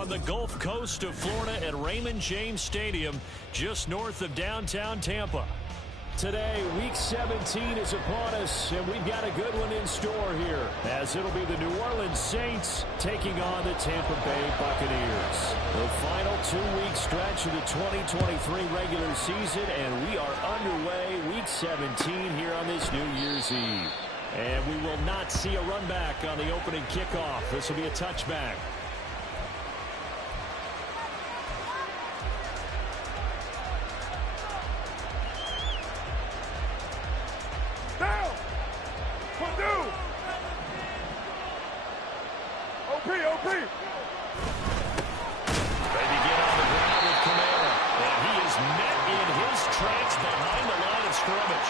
on the Gulf Coast of Florida at Raymond James Stadium, just north of downtown Tampa. Today, Week 17 is upon us, and we've got a good one in store here, as it'll be the New Orleans Saints taking on the Tampa Bay Buccaneers. The final two-week stretch of the 2023 regular season, and we are underway Week 17 here on this New Year's Eve. And we will not see a run back on the opening kickoff. This will be a touchback. Down! Purdue! OP! They begin on the ground with Kamara. And he is met in his tracks behind the line of scrimmage.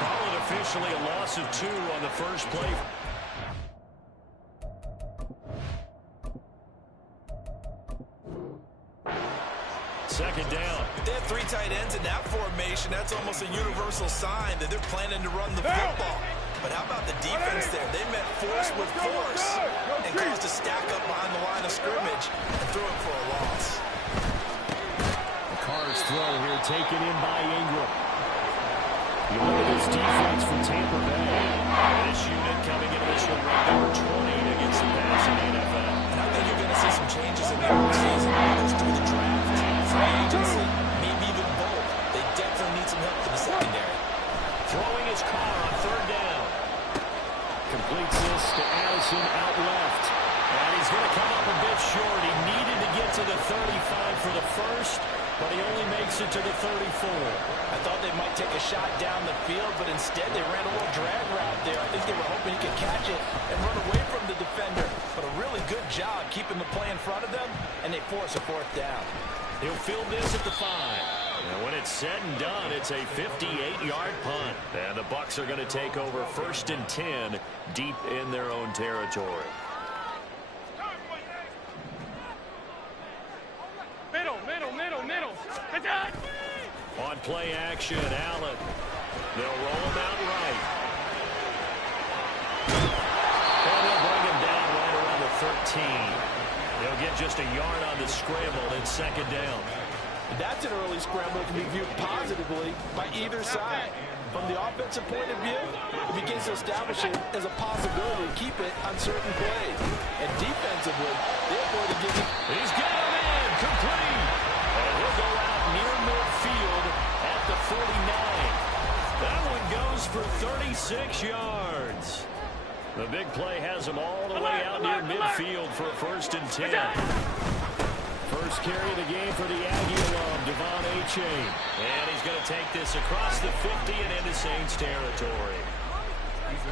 Call it officially a loss of 2 on the first play. Second down. They have 3 tight ends in that formation. That's almost a universal sign that they're planning to run the football. But how about the defense there? They met force with force and caused a stack up behind the line of scrimmage and threw it for a loss. The Carr's throw here taken in by Ingram. You look at this defense for Tampa Bay. This unit coming into this one ranked number 20 against the pass in the NFL. And I think you're going to see some changes in the offseason. Goes through the draft, free agency, maybe even both. They definitely need some help for the secondary. Throwing his car on third down. Completes this to Addison out left. And he's going to come up a bit short. He needed to get to the 35 for the first, but he only makes it to the 34. I thought they might take a shot down the field, but instead they ran a little drag route there. I think they were hoping he could catch it and run away from the defender. But a really good job keeping the play in front of them, and they force a fourth down. He'll field this at the 5. And when it's said and done, it's a 58-yard punt. And the Bucs are going to take over 1st and 10 deep in their own territory. Middle. On play action, Allen. They'll roll him out right. And they'll bring him down right around the 13. They'll get just a yard on the scramble in second down. That's an early scramble that can be viewed positively by either side. From the offensive point of view, it begins to establish it as a possibility to keep it on certain plays. And defensively, they're going to give it. He's got a man complete. And he'll go out near midfield at the 49. That one goes for 36 yards. The big play has him all the way out near midfield for a 1st and 10. First carry of the game for the Aggie alum, Devon Achane. And he's going to take this across the 50 and into Saints territory.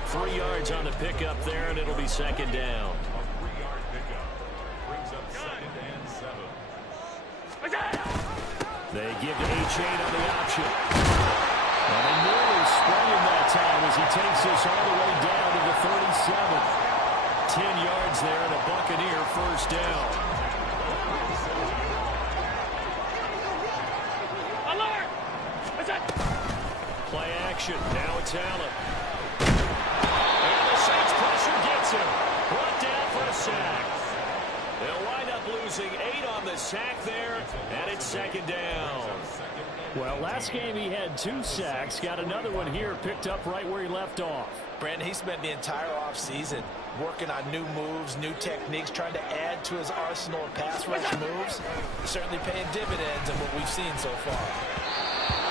3 yards on the pickup there, and it'll be second down. A 3-yard pickup brings up 2nd and 7. They give to Achane on the option. And they nearly sprung him that time as he takes this all the way down to the 37. 10 yards there and a Buccaneer first down. Play action. Now it's Allen. And the Saints pressure gets him. Brought down for a sack. They'll wind up losing 8 on the sack there, and it's second down. Well, last game he had 2 sacks. Got another one here picked up right where he left off. Brandon, he spent the entire offseason working on new moves, new techniques, trying to add to his arsenal of pass rush moves. Certainly paying dividends in what we've seen so far.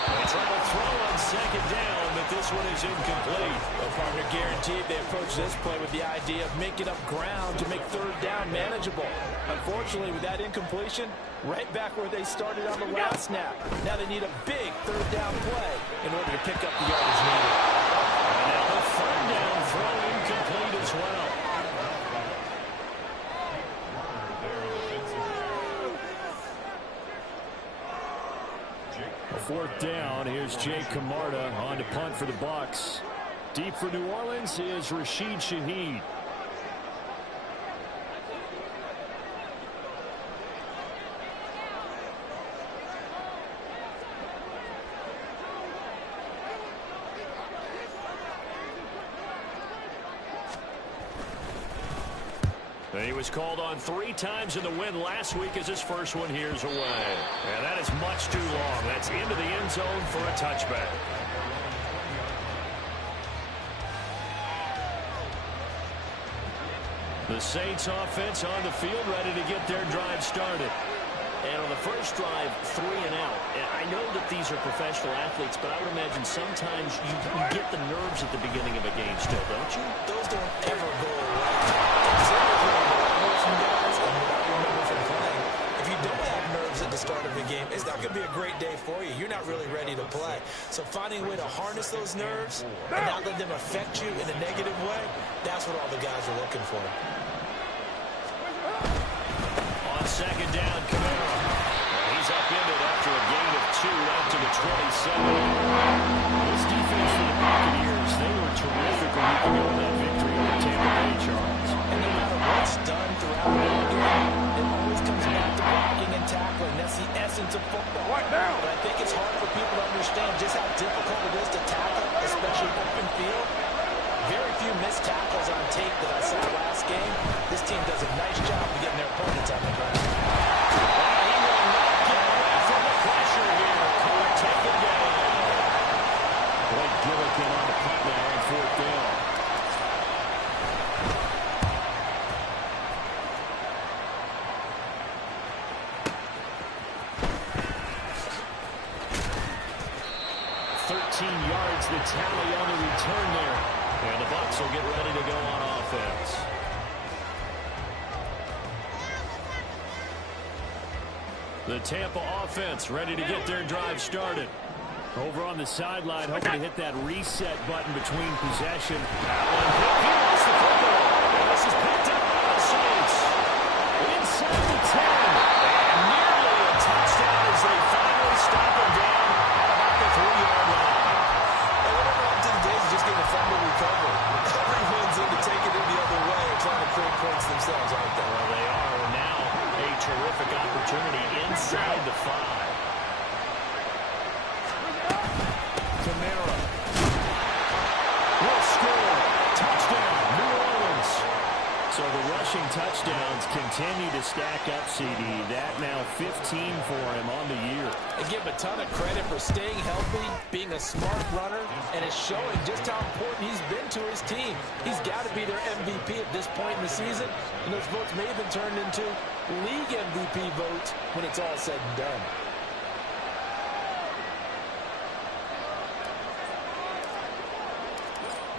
They try to throw on second down, but this one is incomplete. Well, partner, guaranteed they approach this play with the idea of making up ground to make third down manageable. Unfortunately, with that incompletion, right back where they started on the last snap. Now they need a big third down play in order to pick up the yardage needed. And now the third down throw incomplete as well. A 4th down. Here's Jake Camarda on to punt for the Bucs. Deep for New Orleans is Rashid Shaheed. He was called on 3 times in the win last week as his first one here's away. And that is much too long. That's into the end zone for a touchback. The Saints offense on the field ready to get their drive started. And on the first drive, 3 and out. And I know that these are professional athletes, but I would imagine sometimes you get the nerves at the beginning of a game still, don't you? Those don't ever go away. If you don't have nerves at the start of the game, it's not going to be a great day for you. You're not really ready to play. So finding a way to harness those nerves and not let them affect you in a negative way, that's what all the guys are looking for. On second down, Camara. He's upended after a gain of 2 out to the 27. This defense for the Buccaneers, they were terrific a week ago in that victory over Tampa Bay, Charles. And no matter what's done throughout the game, it always comes back to blocking and tackling. That's the essence of football. Right now. But I think it's hard for people to understand just how difficult it is to tackle, especially open field. Very few missed tackles on tape that I saw last game. This team does a nice job of getting their opponents on the ground. He will not get away from the pressure here. Cole taken down. Blake Gillikin on the punt now on 4th down. Yards the tally on the return there. And the Bucs will get ready to go on offense. The Tampa offense ready to get their drive started. Over on the sideline, hoping to hit that reset button between possession. He lost the football. And this is picked up by the Saints. Inside the 10. And nearly a touchdown as they finally stop him down at about the 3-yard line. Just getting a fumble recovery. Everyone's in to take it in the other way and trying to create points themselves, aren't they? Well, they are now a terrific opportunity inside the 5. Camara will score. Touchdown, New Orleans. So the rushing touchdowns continue to stack up, CD. That now 15 for him on the year. I give him a ton of credit for staying healthy, being a smart runner, and it's showing just how important he's been to his team. He's got to be their MVP at this point in the season, and those votes may have been turned into league MVP votes when it's all said and done.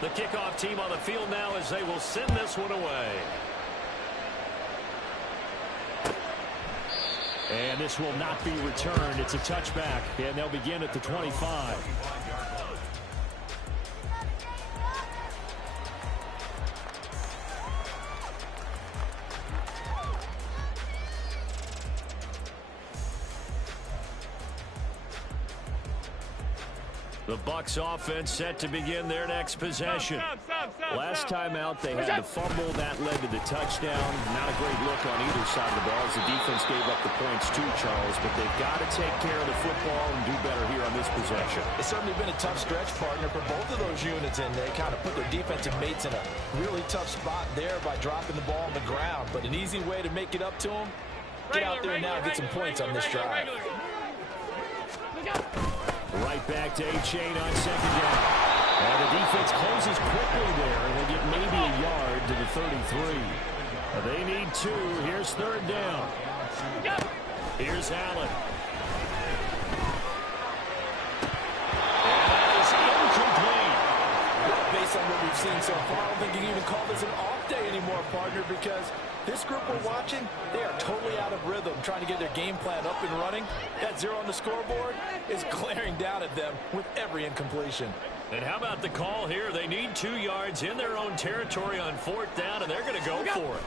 The kickoff team on the field now as they will send this one away. And this will not be returned. It's a touchback, and they'll begin at the 25. The Bucs offense set to begin their next possession. Last time out, they had the fumble. That led to the touchdown. Not a great look on either side of the ball as the defense gave up the points too, Charles. But they've got to take care of the football and do better here on this possession. It's certainly been a tough stretch, partner, for both of those units, and they kind of put their defensive mates in a really tough spot there by dropping the ball on the ground. But an easy way to make it up to them, get out there now and get some points on this drive. Right back to A-Chain on second down. And the defense closes quickly there, and they get maybe a yard to the 33. They need 2. Here's 3rd down. Here's Allen. And that is incomplete. Well, based on what we've seen so far, I don't think you can even call this an off day anymore, partner, because this group we're watching, they are totally out of rhythm, trying to get their game plan up and running. That 0 on the scoreboard is glaring down at them with every incompletion. And how about the call here? They need 2 yards in their own territory on 4th down, and they're going to go for it.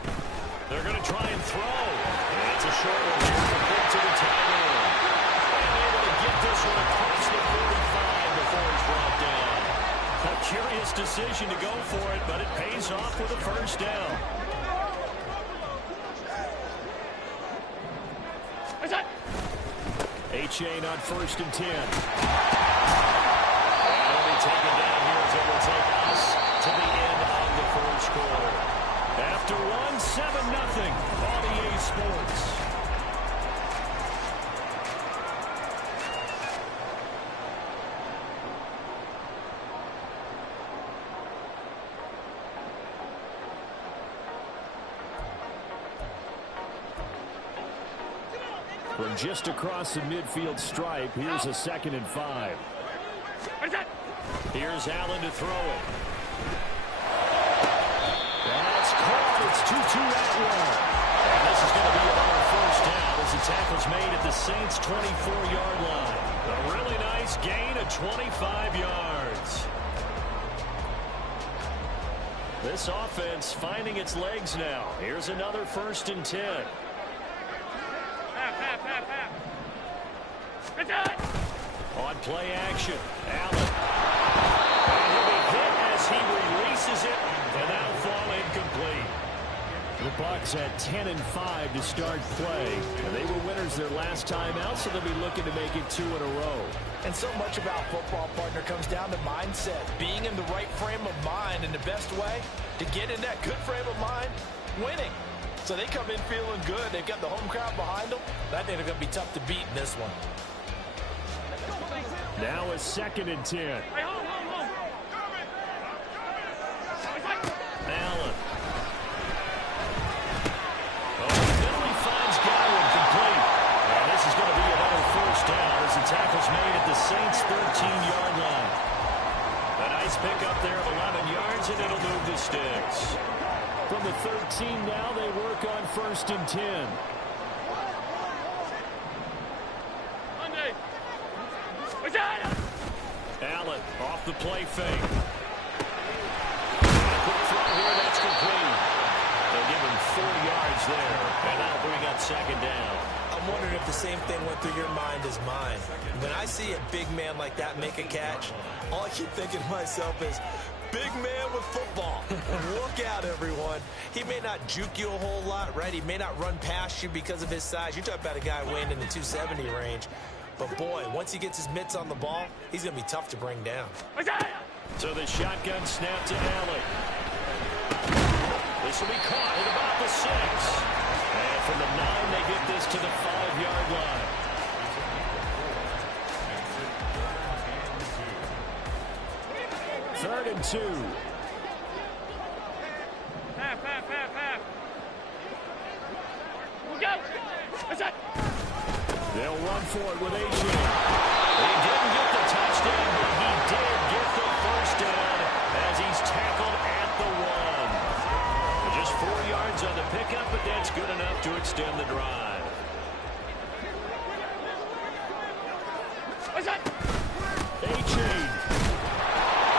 They're going to try and throw. And it's a short one here compared to the tight end. And able to get this one across the 45 before he's brought down. A curious decision to go for it, but it pays off with a 1st down. A-Chain on 1st and 10. And it'll be taken down here as it will take us to the end of the 1st quarter. After 1 7-0 on EA Sports. From just across the midfield stripe, here's a 2nd and 5. Here's Allen to throw it. That's caught. It's 2-2 that way. And this is going to be another first down as the tackle's made at the Saints' 24-yard line. A really nice gain of 25 yards. This offense finding its legs now. Here's another 1st and 10. On play action, Allen. And he'll be hit as he releases it, and that'll fall incomplete. The Bucs had 10 and 5 to start play, and they were winners their last time out, so they'll be looking to make it 2 in a row. And so much about football, partner, comes down to mindset. Being in the right frame of mind, and the best way to get in that good frame of mind, winning. So they come in feeling good. They've got the home crowd behind them. I think they're going to be tough to beat in this one. Now a 2nd and 10. Allen. Finally finds Godwin complete. And this is going to be another first down as the tackle's made at the Saints' 13-yard line. A nice pickup there of 11 yards, and it'll move the sticks. From the 13 now, they work on 1st and 10. Allen off the play fake. Quick throw here, that's complete. They'll give him 4 yards there, and that'll bring up 2nd down. I'm wondering if the same thing went through your mind as mine. When I see a big man like that make a catch, all I keep thinking to myself is, big man with football. Look out, everyone. He may not juke you a whole lot, right? He may not run past you because of his size. You're talking about a guy weighing in the 270 range. But, boy, once he gets his mitts on the ball, he's going to be tough to bring down. So the shotgun snap to Allen. This will be caught at about the 6. And from the 9, they get this to the 5-yard line. Third and 2. They'll run for it with H. He didn't get the touchdown, but he did get the first down as he's tackled at the 1. Just 4 yards on the pickup, but that's good enough to extend the drive. A-Chain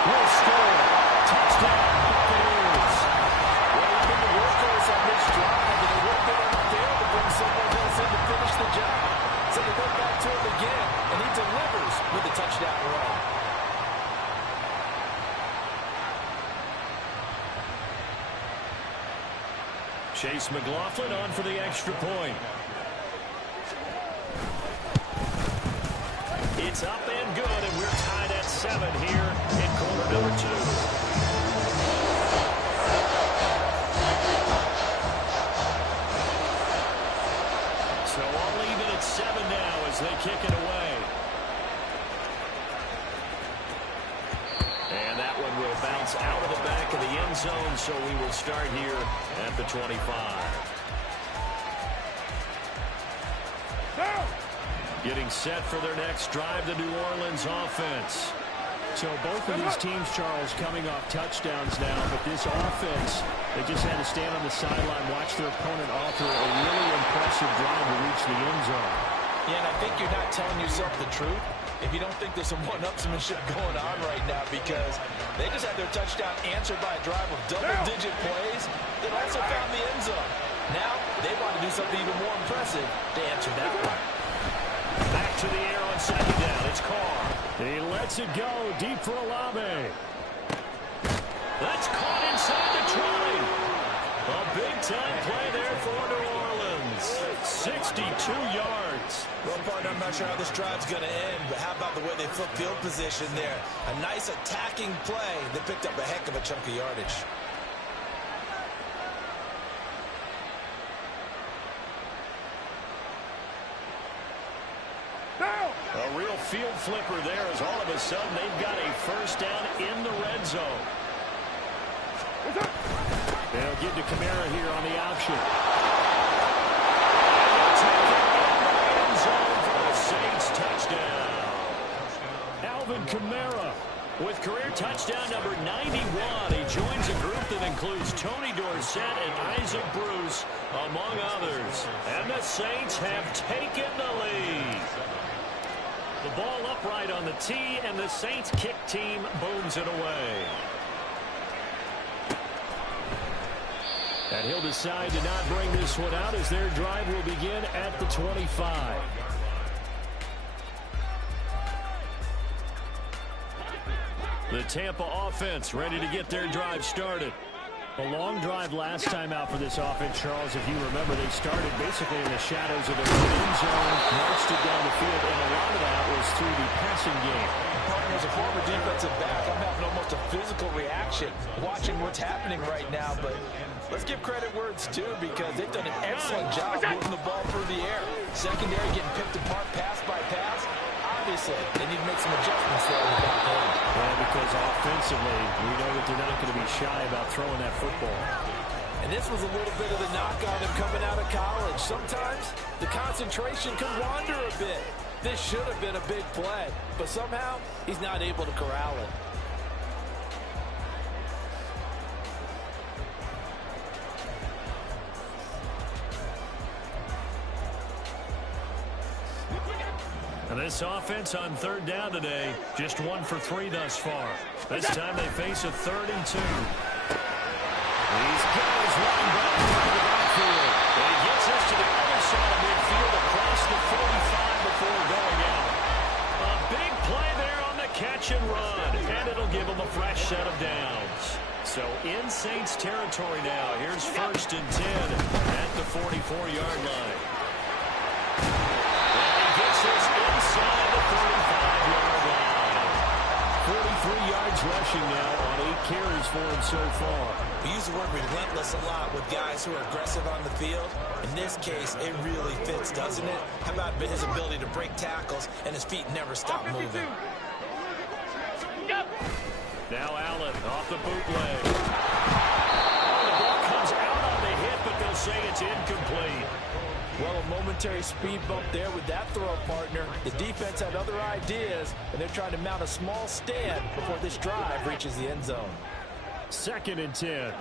will score. Touchdown, Buccaneers. Well, he's been the workhorse on this drive, and it would have been unfair to bring someone else in to finish the job. So they go back to him again, and he delivers with a touchdown run. Chase McLaughlin on for the extra point. It's up and good, and we're tied at 7 here in quarter number 2. So all even at 7 now as they kick it away. And that one will bounce out of the back of the end zone, so we will start here at the 25. Getting set for their next drive, the New Orleans offense. So both of these teams, Charles, coming off touchdowns now, but this offense, they just had to stand on the sideline, watch their opponent author a really impressive drive to reach the end zone. Yeah, and I think you're not telling yourself the truth if you don't think there's some one-upsmanship going on right now, because they just had their touchdown answered by a drive of double-digit plays that also found the end zone. Now they want to do something even more impressive to answer that one. Back to the air on 2nd down. It's Carr. He lets it go deep for Olave. That's caught inside the 20. A big-time play there for New Orleans. 62 yards. Well, partner, I'm not sure how this drive's going to end, but how about the way they flip field position there? A nice attacking play that picked up a heck of a chunk of yardage. field flipper there as all of a sudden they've got a first down in the red zone. They'll give to Kamara here on the option. End zone for the Saints touchdown. Alvin Kamara with career touchdown number 91. He joins a group that includes Tony Dorsett and Isaac Bruce, among others. And the Saints have taken the lead. The ball upright on the tee, and the Saints kick team booms it away. And he'll decide to not bring this one out as their drive will begin at the 25. The Tampa offense ready to get their drive started. A long drive last time out for this offense, Charles. If you remember, they started basically in the shadows of their end zone, marched it down the field, and a lot of that was through the passing game. Partner, as a former defensive back, I'm having almost a physical reaction watching what's happening right now, but let's give credit where it's due because they've done an excellent job moving the ball through the air. Secondary getting picked apart pass by pass. Obviously, they need to make some adjustments there in the back end. Yeah, because offensively, we know that they're not going to be shy about throwing that football. And this was a little bit of the knock on him coming out of college. Sometimes the concentration can wander a bit. This should have been a big play, but somehow he's not able to corral it. And this offense on third down today, just 1 for 3 thus far. This time they face a 3rd and 2. These guys running back into the backfield. And he gets us to the other side of midfield across the 45 before going out. A big play there on the catch and run. And it'll give them a fresh set of downs. So in Saints territory now. Here's 1st and 10 at the 44-yard line. Gets us inside the 45-yard line. 43 yards rushing now on 8 carries for him so far. We use the word relentless a lot with guys who are aggressive on the field. In this case, it really fits, doesn't it? How about his ability to break tackles and his feet never stop moving? Now Allen off the bootleg. The ball comes out on the hit, but they'll say it's incomplete. Well, a momentary speed bump there with that throw, partner. The defense had other ideas, and they're trying to mount a small stand before this drive reaches the end zone. 2nd and 10.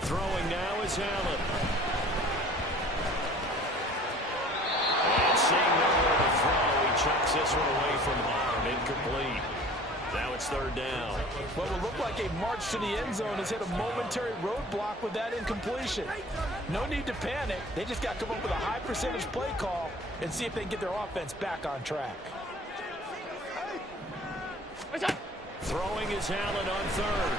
Throwing now is Allen. And seeing nowhere to throw, he chucks this one away from harm. Incomplete. Now it's 3rd down. What would look like a march to the end zone has hit a momentary roadblock with that incompletion. No need to panic. They just got to come up with a high percentage play call and see if they can get their offense back on track. Throwing is Allen on 3rd.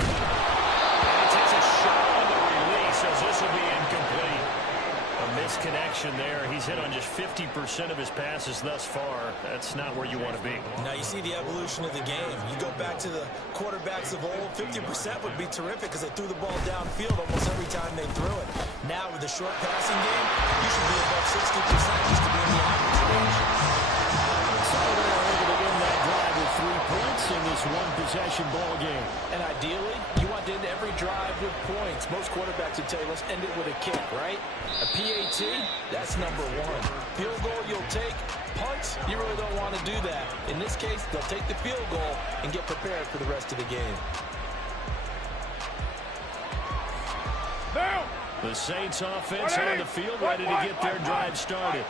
And he takes a shot on the release as this will be incomplete. A misconnection there. He's hit on just 50% of his passes thus far. That's not where you want to be. Now you see the evolution of the game. You go back to the quarterbacks of old, 50% would be terrific because they threw the ball downfield almost every time they threw it. Now with the short passing game, you should be above 60% just to be in the average range. So they're able to win that drive with 3 points in this one-possession ball game. And ideally, you want to end every drive with points. Most quarterbacks would tell you, let's end it with a kick, right? A PAT, that's number 1. Field goal you'll take. Punts, you really don't want to do that. In this case, they'll take the field goal and get prepared for the rest of the game. The Saints offense on the field ready to get their drive started.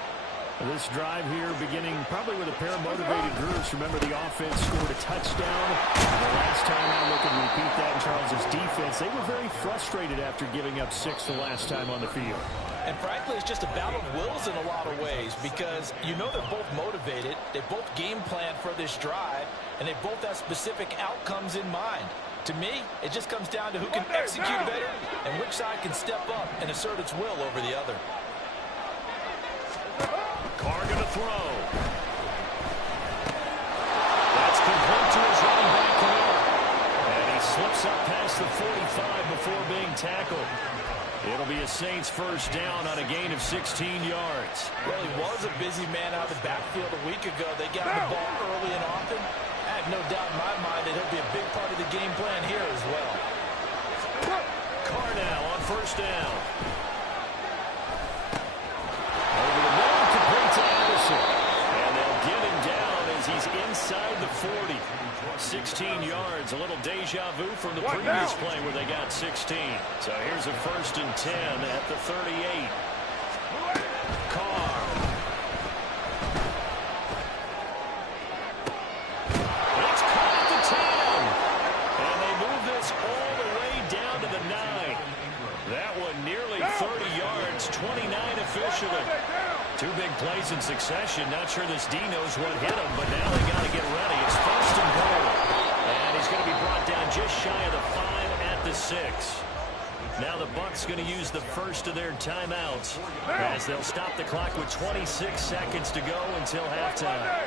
This drive here beginning probably with a pair of motivated groups. Remember, the offense scored a touchdown. The last time out, look and repeat that in Charles's defense. They were very frustrated after giving up 6 the last time on the field. And frankly, it's just a battle of wills in a lot of ways because you know they're both motivated. They both game plan for this drive, and they both have specific outcomes in mind. To me, it just comes down to who can execute better and which side can step up and assert its will over the other. Carr going to throw. That's complete to his running back, Kamara. And he slips up past the 45 before being tackled. It'll be a Saints first down on a gain of 16 yards. Well, he was a busy man out of the backfield a week ago. They got the ball early and often. I have no doubt in my mind that he'll be a big part of the game plan here as well. Carr now on first down. Over the middle, complete to Anderson. And they'll get him down as he's inside the 40. 16 yards, a little deja vu from the previous play where they got 16. So here's a 1st and 10 at the 38. Carr. It's caught at the 10. And they move this all the way down to the 9. That one nearly 30 yards, 29 officially. 2 big plays in succession. Not sure this D knows what hit him, but now they got to get ready. It's 1st and goal. And he's going to be brought down just shy of the 5 at the 6. Now the Bucs going to use the first of their timeouts as they'll stop the clock with 26 seconds to go until halftime.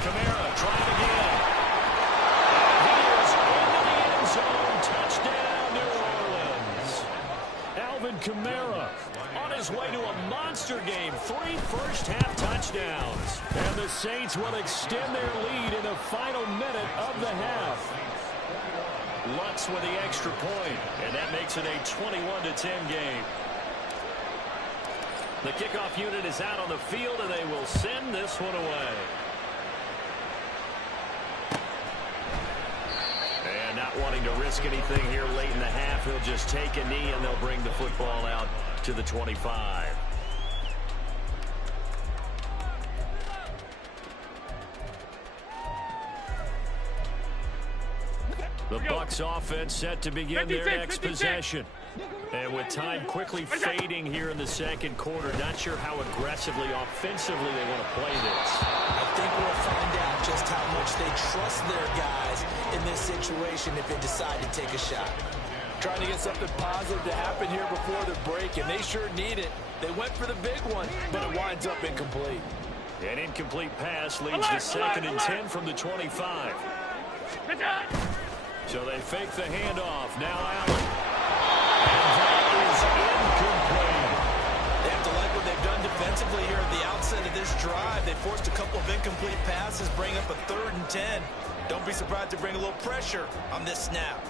Kamara trying again. And he is into the end zone. Touchdown, New Orleans. Alvin Kamara on his way to a monster game. 3 first-half touchdowns. And the Saints will extend their lead in the final minute of the half. Lutz with the extra point, and that makes it a 21-10 game. The kickoff unit is out on the field, and they will send this one away. And not wanting to risk anything here late in the half, he'll just take a knee, and they'll bring the football out to the 25. The Bucs offense set to begin their next possession. And with time quickly fading here in the second quarter, not sure how aggressively, offensively they want to play this. I think we'll find out just how much they trust their guys in this situation if they decide to take a shot. Trying to get something positive to happen here before the break, and they sure need it. They went for the big one, but it winds up incomplete. An incomplete pass leads to 2nd and 10 from the 25. So they fake the handoff. Now Allen. And that is incomplete. They have to like what they've done defensively here at the outset of this drive. They forced a couple of incomplete passes, bring up a 3rd and 10. Don't be surprised to bring a little pressure on this snap.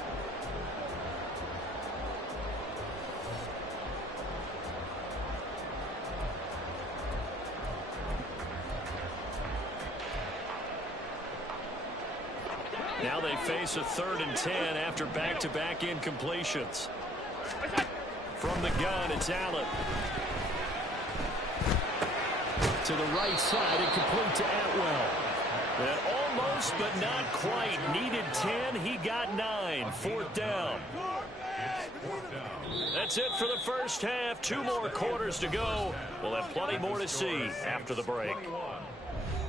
Now they face a 3rd and 10 after back-to-back incompletions. From the gun, it's Allen. To the right side, incomplete to Atwell. And almost, but not quite. Needed 10, he got 9. 4th down. That's it for the first half. 2 more quarters to go. We'll have plenty more to see after the break.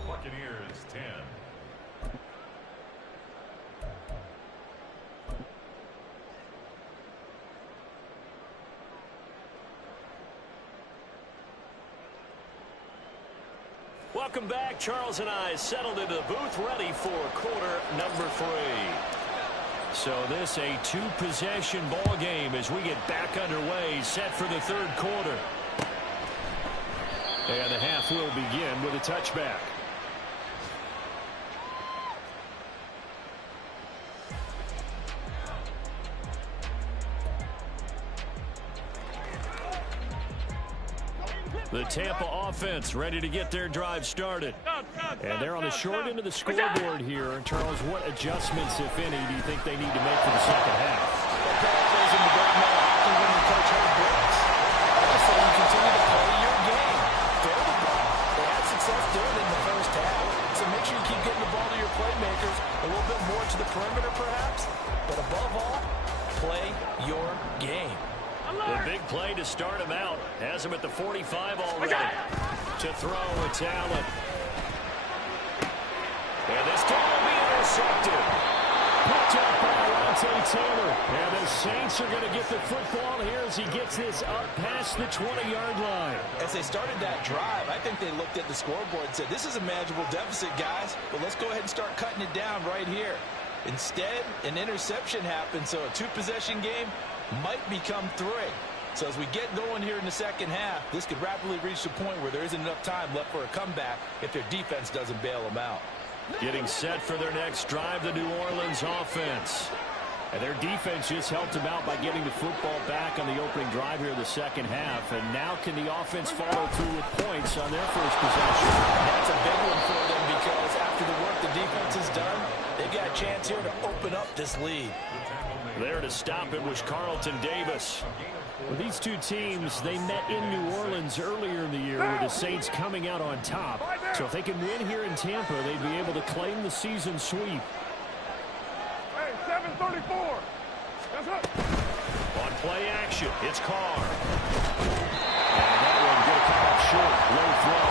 Buccaneers 10. Welcome back. Charles and I settled into the booth, ready for quarter number 3. So this a 2-possession ball game as we get back underway, set for the 3rd quarter. And the half will begin with a touchback. The Tampa offense ready to get their drive started. And they're on the short end of the scoreboard here. And Charles, what adjustments, if any, do you think they need to make for the second half? Well, paraphrasing the great man often when you coach Bucs, also you continue to play your game. Throw the ball. They had success doing it in the first half. So make sure you keep getting the ball to your playmakers, a little bit more to the perimeter perhaps. But above all, play your game. The big play to start him out. Has him at the 45 already. To throw, it's Allen. And this time will be intercepted. Picked up by Wk17. And the Saints are going to get the football here as he gets this up past the 20-yard line. As they started that drive, I think they looked at the scoreboard and said, this is a manageable deficit, guys, but let's go ahead and start cutting it down right here. Instead, an interception happened, so a two-possession game might become three. So as we get going here in the second half, this could rapidly reach the point where there isn't enough time left for a comeback if their defense doesn't bail them out. Getting set for their next drive, the New Orleans offense. And their defense just helped them out by getting the football back on the opening drive here in the second half. And now can the offense follow through with points on their first possession? That's a big one for them because after the work the defense has done, they've got a chance here to open up this lead. There to stop it was Carlton Davis. Well, these two teams, they met in New Orleans earlier in the year with the Saints coming out on top. So if they can win here in Tampa, they'd be able to claim the season sweep. Hey, 734. That's it. On play action, it's Carr. And that one going to come up short. Low throw.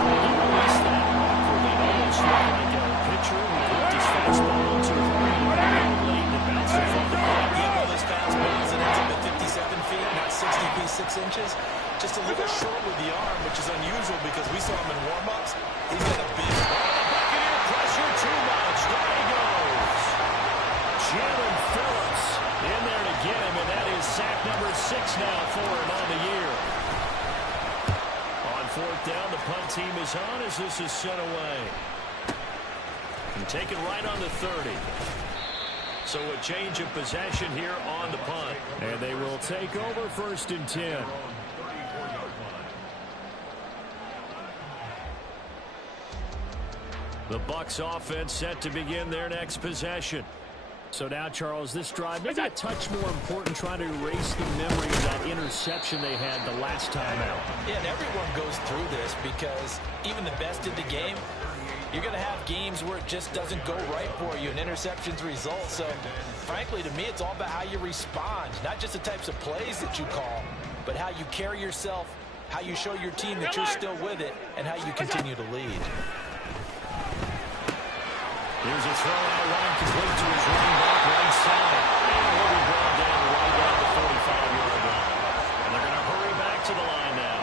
He released that awkwardly. It almost looked like a pitcher who flipped his fastball into his brain late and it bounced in front of the ball. Yeah, all those fastballs and ends up at 57 feet, not 60 feet, 6 inches. Just a little short with the arm, which is unusual because we saw him in warm-ups. He's got a big Buccaneer pressure too much. There he goes. Jalen Phillips in there to get him, and that is sack number 6 now for him on the year. On fourth down, the punt team is on as this is sent away. And taken right on the 30. So a change of possession here on the punt. And they will take over 1st and 10. The Bucs offense set to begin their next possession. So now, Charles, this drive maybe a touch more important, trying to erase the memory of that interception they had the last time out. Yeah, and everyone goes through this because even the best in the game, you're going to have games where it just doesn't go right for you, and interceptions result. So, frankly, to me, it's all about how you respond, not just the types of plays that you call, but how you carry yourself, how you show your team that you're still with it, and how you continue to lead. Here's a throw out line complete to his running back right side. And he'll be brought down right at the 45-yard line. And they're going to hurry back to the line now.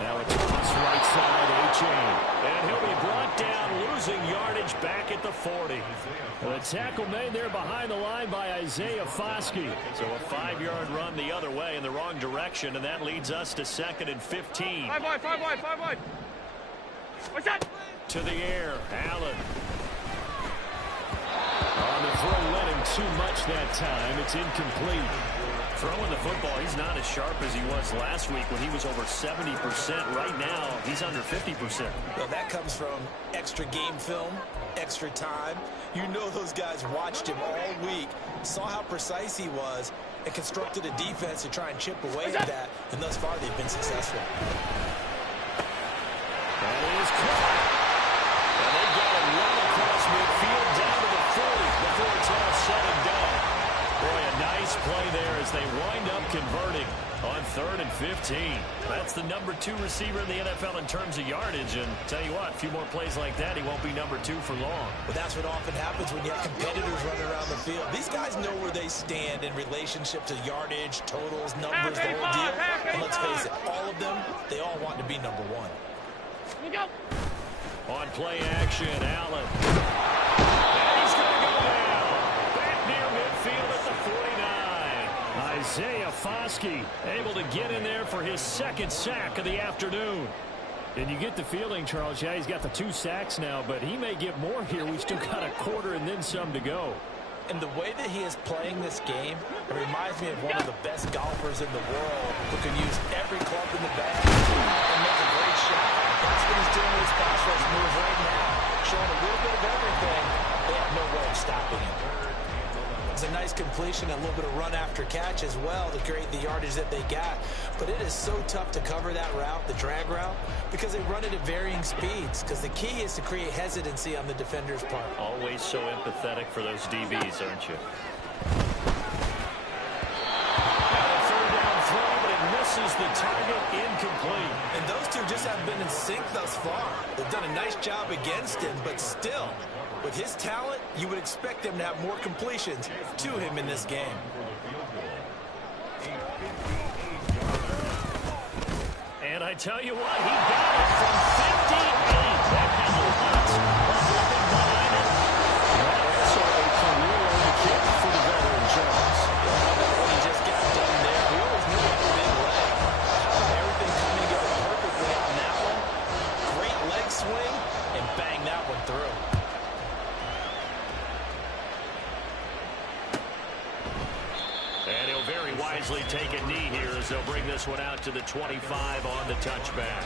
Now a toss right side, A-Chain. And he'll be brought down, losing yardage back at the 40. The tackle made there behind the line by Isaiah Foskey. So a 5-yard run the other way in the wrong direction, and that leads us to 2nd and 15. 5 wide, 5 wide, 5 wide. What's that? To the air, Allen. On the throw, led him too much that time. It's incomplete. Throwing the football, he's not as sharp as he was last week when he was over 70%. Right now, he's under 50%. Well, that comes from extra game film, extra time. You know those guys watched him all week, saw how precise he was, and constructed a defense to try and chip away at that. And thus far, they've been successful. That is caught. And they've got him run across midfield down to the 40 before it's all said and done. Boy, a nice play there as they wind up converting on 3rd and 15. That's the number 2 receiver in the NFL in terms of yardage. And tell you what, a few more plays like that, he won't be number 2 for long. But that's what often happens when you have competitors running around the field. These guys know where they stand in relationship to yardage, totals, numbers, the whole deal. And let's face it, all of them, they all want to be number 1. On play action, Allen. And he's going to go down. Back near midfield at the 49. Isaiah Foskey able to get in there for his 2nd sack of the afternoon. And you get the feeling, Charles, yeah, he's got the 2 sacks now, but he may get more here. We've still got a quarter and then some to go. And the way that he is playing this game, it reminds me of one of the best golfers in the world who can use every club in the bag and make a great shot. That's what he's doing with his pass rush move right now, showing a little bit of everything. They have no way of stopping him. It's a nice completion and a little bit of run after catch as well to create the yardage that they got. But it is so tough to cover that route, the drag route, because they run it at varying speeds. Because the key is to create hesitancy on the defender's part. Always so empathetic for those DBs, aren't you? Now a 3rd down throw, but it misses the target, incomplete. And those two just haven't been in sync thus far. They've done a nice job against him, but still, with his talent, you would expect them to have more completions to him in this game. And I tell you what, he got it from 58. That had lots of running behind wisely take a knee here as they'll bring this one out to the 25 on the touchback.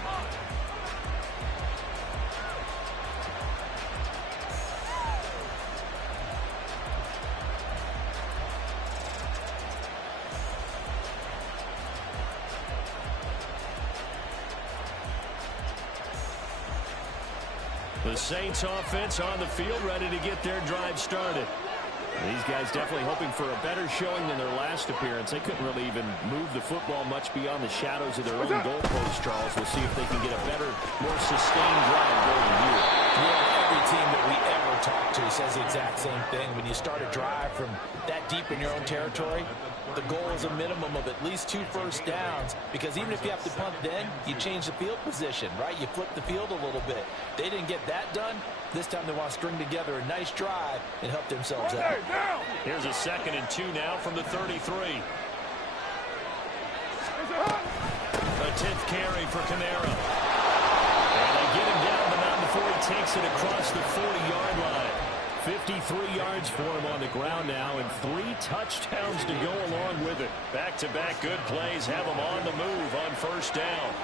The Saints offense on the field, ready to get their drive started. These guys definitely hoping for a better showing than their last appearance. They couldn't really even move the football much beyond the shadows of their own goalpost, Charles. We'll see if they can get a better, more sustained drive going here. Yeah, every team that we ever talk to says the exact same thing. When you start a drive from that deep in your own territory, the goal is a minimum of at least 2 first downs, because even if you have to punt then, you change the field position, right? You flip the field a little bit. They didn't get that done. This time they want to string together a nice drive and help themselves out. Here's a 2nd and 2 now from the 33. A 10th carry for Kamara. And they get him down the mountain before he takes it across the 40-yard line. 53 yards for him on the ground now, and 3 touchdowns to go along with it. Back-to-back good plays have him on the move on first down.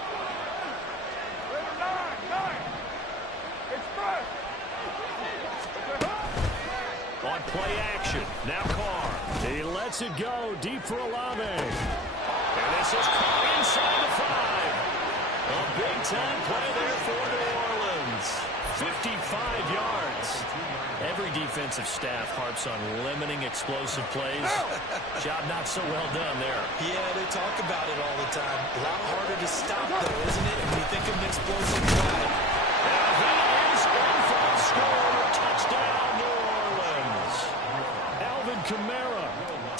On play action, now Carr. He lets it go deep for Olave. And this is caught inside the 5. A big-time play there for New Orleans. 55 yards. Every defensive staff harps on limiting explosive plays. Job not so well done there. Yeah, they talk about it all the time. A lot harder to stop, though, isn't it? When you think of an explosive play. And he is in for a score. Touchdown, New Orleans. Alvin Kamara.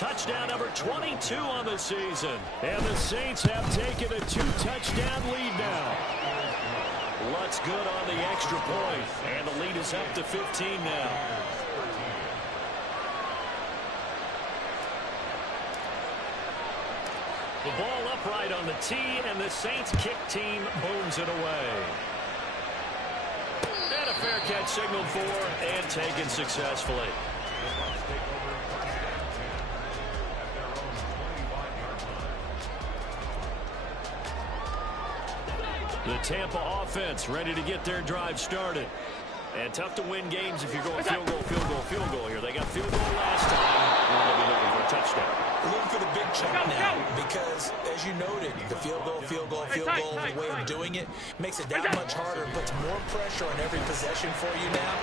Touchdown number 22 on the season. And the Saints have taken a 2-touchdown lead now. Lutz good on the extra point, and the lead is up to 15 now. The ball upright on the tee, and the Saints kick team booms it away. And a fair catch signaled for and taken successfully. The Tampa offense ready to get their drive started. And tough to win games if you're going field goal, field goal, field goal here. They got field goal last time. Now they'll be looking for a touchdown. We're looking for the big chunk now because, as you noted, the field goal, the way of doing it makes it that much harder and puts more pressure on every possession for you now.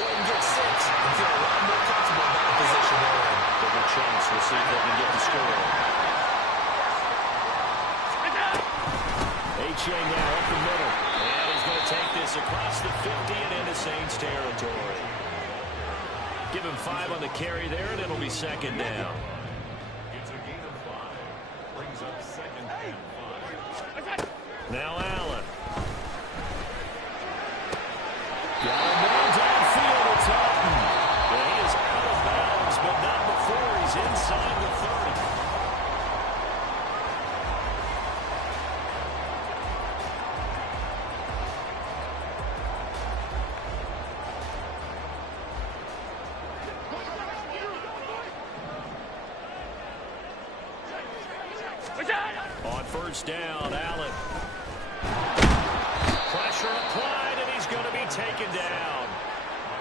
Go ahead and get 6 and feel a lot more comfortable about the position they're in. Bigger chance. We'll see if they can get the score. H.A. now up the middle. And he's going to take this across the 50 and into Saints territory. Give him 5 on the carry there, and it'll be 2nd down. It's a gain of 5. Brings up 2nd and 5. Now Allen. Got him down downfield. It's Hutton. Well, he is out of bounds, but not before he's inside the 30. On first down, Allen. Pressure applied, and he's going to be taken down.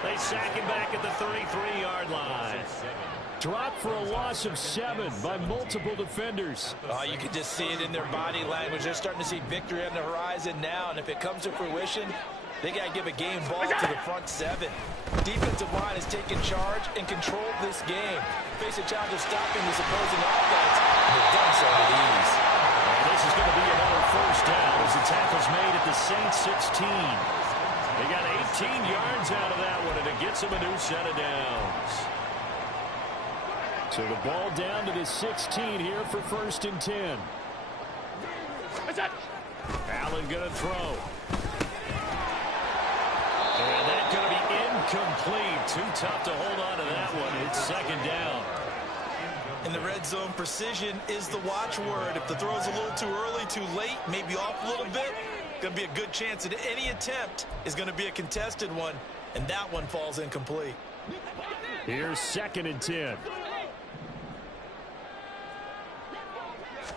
They sack him back at the 33-yard line. Dropped for a loss of 7 by multiple defenders. You can just see it in their body language. They're starting to see victory on the horizon now, and if it comes to fruition, they got to give a game ball to the front 7. Defensive line has taken charge and controlled this game. Face a challenge of stopping this opposing offense, and they've done so with ease. And this is going to be another first down as the tackle's made at the Saints 16. They got 18 yards out of that one, and it gets them a new set of downs. So the ball down to the 16 here for 1st and 10. Allen going to throw. And that's going to be incomplete. Too tough to hold on to that one. It's 2nd down. In the red zone, precision is the watchword. If the throw's a little too early, too late, maybe off a little bit, going to be a good chance that any attempt is going to be a contested one, and that one falls incomplete. Here's 2nd and 10.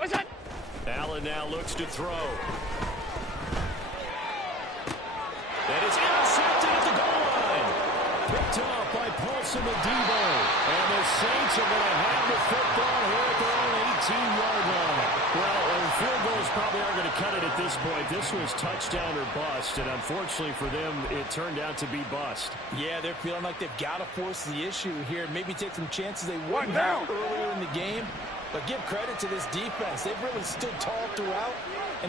What's that? Allen now looks to throw. And it's intercepted at the goal line. Picked off by Paulson Adebo. And the Saints are going to have the football here at their own 18-yard line. Well, field goals probably aren't going to cut it at this point. This was touchdown or bust, and unfortunately for them, it turned out to be bust. Yeah, they're feeling like they've got to force the issue here. Maybe take some chances they wouldn't have earlier in the game. But give credit to this defense. They've really stood tall throughout, and they